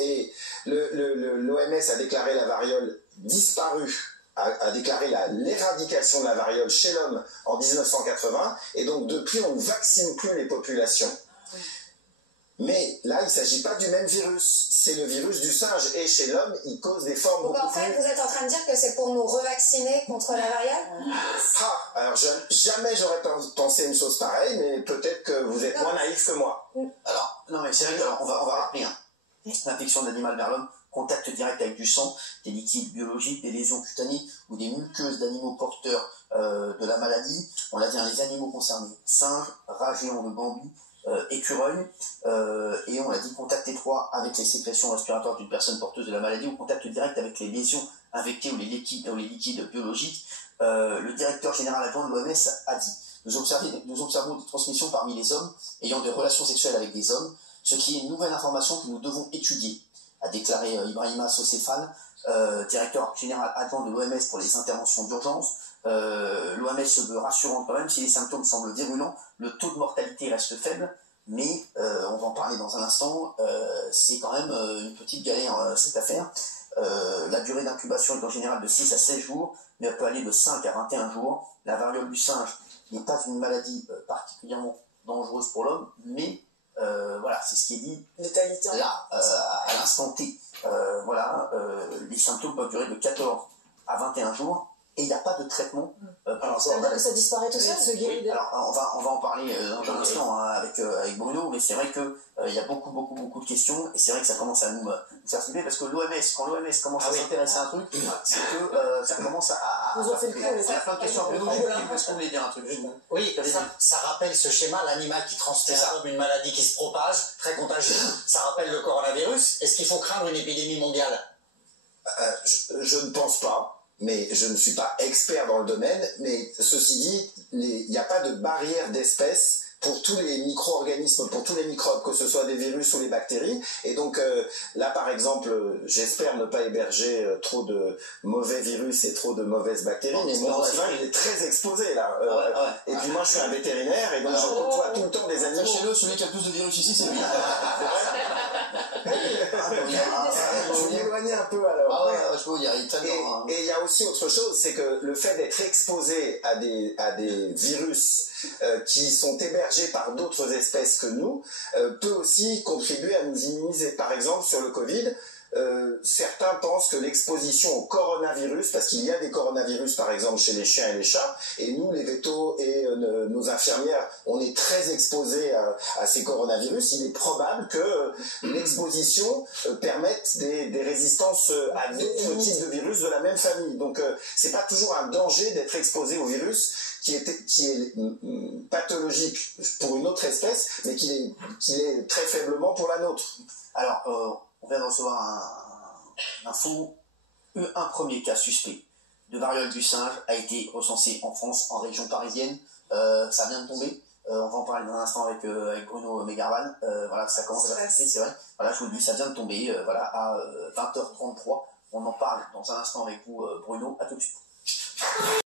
et l'OMS a déclaré la variole disparue, a déclaré l'éradication de la variole chez l'homme en 1980, et donc depuis on ne vaccine plus les populations. Mais là, il ne s'agit pas du même virus. C'est le virus du singe. Et chez l'homme, il cause des formes Donc beaucoup en fait, plus... vous êtes en train de dire que c'est pour nous revacciner contre la variole? Alors jamais j'aurais pensé une chose pareille, mais peut-être que vous êtes moins naïf que moi. Alors, non mais c'est vrai qu'on va rappeler, hein. L'infection de l'animal vers l'homme, contact direct avec du sang, des liquides biologiques, des lésions cutanées ou des muqueuses d'animaux porteurs de la maladie. On l'a dit, hein, les animaux concernés, singes, rats géants de bambou, écureuil, et on l'a dit, contact étroit avec les sécrétions respiratoires d'une personne porteuse de la maladie ou contact direct avec les lésions infectées ou les liquides biologiques. Le directeur général adjoint de l'OMS a dit: nous observons des transmissions parmi les hommes ayant des relations sexuelles avec des hommes, ce qui est une nouvelle information que nous devons étudier, a déclaré Ibrahima Socéphane, directeur général adjoint de l'OMS pour les interventions d'urgence. L'OMS se veut rassurante quand même, si les symptômes semblent virulents, le taux de mortalité reste faible, mais on va en parler dans un instant, c'est quand même une petite galère cette affaire. La durée d'incubation est en général de 6 à 16 jours, mais elle peut aller de 5 à 21 jours. La variole du singe n'est pas une maladie particulièrement dangereuse pour l'homme, mais voilà, c'est ce qui est dit là, à l'instant T. Les symptômes peuvent durer de 14 à 21 jours. Et il n'y a pas de traitement par rapport Ça veut dire que ça disparaît tout seul? Oui, alors on va en parler dans un instant avec Bruno, mais c'est vrai que il y a beaucoup de questions, et c'est vrai que ça commence à nous faire flipper, parce que quand l'OMS commence à s'intéresser à un truc, c'est que ça commence à Vous en faites le coup, il y a plein de questions. Bruno, est-ce que vous voulez dire un truc? Oui, ça rappelle ce schéma, l'animal qui transmet à l'homme une maladie qui se propage, très contagieuse. Ça rappelle le coronavirus. Est-ce qu'il faut craindre une épidémie mondiale? Je ne pense pas. Mais je ne suis pas expert dans le domaine, mais ceci dit, il n'y a pas de barrière d'espèce pour tous les micro-organismes, pour tous les microbes, que ce soit des virus ou les bactéries. Et donc là, par exemple, j'espère ne pas héberger trop de mauvais virus et trop de mauvaises bactéries, mais mon voisin, il est très exposé là. Et puis moi, je suis un vétérinaire, et donc je côtoie tout le temps des animaux. Sachez-le, celui qui a le plus de virus ici, c'est lui. Je m'éloignais un peu alors. Ah ouais, je peux vous dire, il traîne dans... Et il y a aussi autre chose, c'est que le fait d'être exposé à des virus qui sont hébergés par d'autres espèces que nous peut aussi contribuer à nous immuniser. Par exemple, sur le Covid, certains pensent que l'exposition au coronavirus, parce qu'il y a des coronavirus par exemple chez les chiens et les chats, et nous les vétos et nos infirmières, on est très exposés à ces coronavirus, il est probable que l'exposition permette des résistances à d'autres types de virus de la même famille. Donc c'est pas toujours un danger d'être exposé au virus qui est pathologique pour une autre espèce, mais qui est très faiblement pour la nôtre. Alors, on vient de recevoir l'info. Un premier cas suspect de variole du singe a été recensé en France, en région parisienne. Ça vient de tomber. On va en parler dans un instant avec Bruno Megarvan. Voilà, ça commence à passer, c'est vrai. Voilà, je vous le dis, ça vient de tomber. Voilà, à 20h33. On en parle dans un instant avec vous, Bruno. À tout de suite.